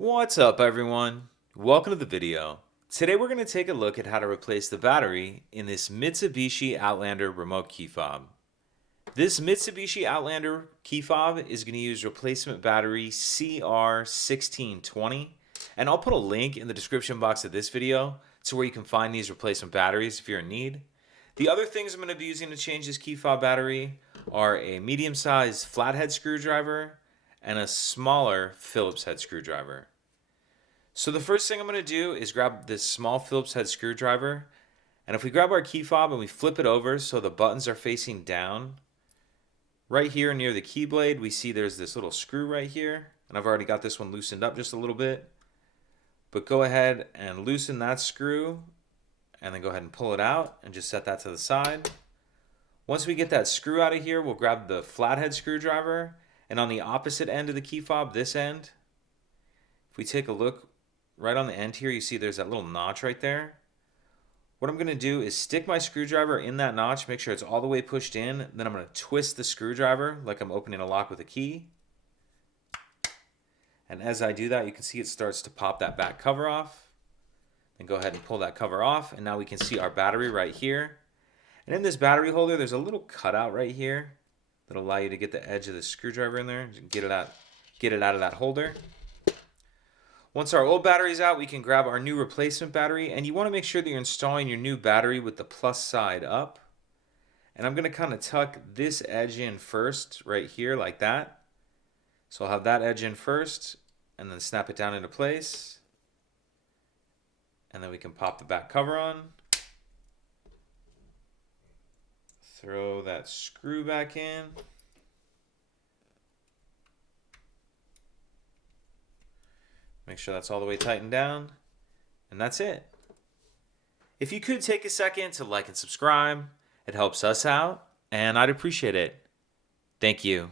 What's up, everyone? Welcome to the video. Today we're going to take a look at how to replace the battery in this Mitsubishi Outlander remote key fob. This Mitsubishi Outlander key fob is going to use replacement battery CR1620, and I'll put a link in the description box of this video to where you can find these replacement batteries if you're in need. The other things I'm going to be using to change this key fob battery are a medium-sized flathead screwdriver and a smaller Phillips head screwdriver. So the first thing I'm going to do is grab this small Phillips head screwdriver, and if we grab our key fob and we flip it over so the buttons are facing down, right here near the key blade we see there's this little screw right here, and I've already got this one loosened up just a little bit. But go ahead and loosen that screw and then go ahead and pull it out and just set that to the side. Once we get that screw out of here, we'll grab the flathead screwdriver, and on the opposite end of the key fob, this end, if we take a look right on the end here, you see there's that little notch right there. What I'm going to do is stick my screwdriver in that notch, make sure it's all the way pushed in, then I'm going to twist the screwdriver like I'm opening a lock with a key. And as I do that, you can see it starts to pop that back cover off. Then go ahead and pull that cover off, and now we can see our battery right here. And in this battery holder, there's a little cutout right here that'll allow you to get the edge of the screwdriver in there and get it out of that holder. Once our old battery is out, we can grab our new replacement battery, and you want to make sure that you're installing your new battery with the plus side up. And I'm going to kind of tuck this edge in first right here like that. So I'll have that edge in first and then snap it down into place. And then we can pop the back cover on. Throw that screw back in. Make sure that's all the way tightened down. And that's it. If you could take a second to like and subscribe, it helps us out, and I'd appreciate it. Thank you.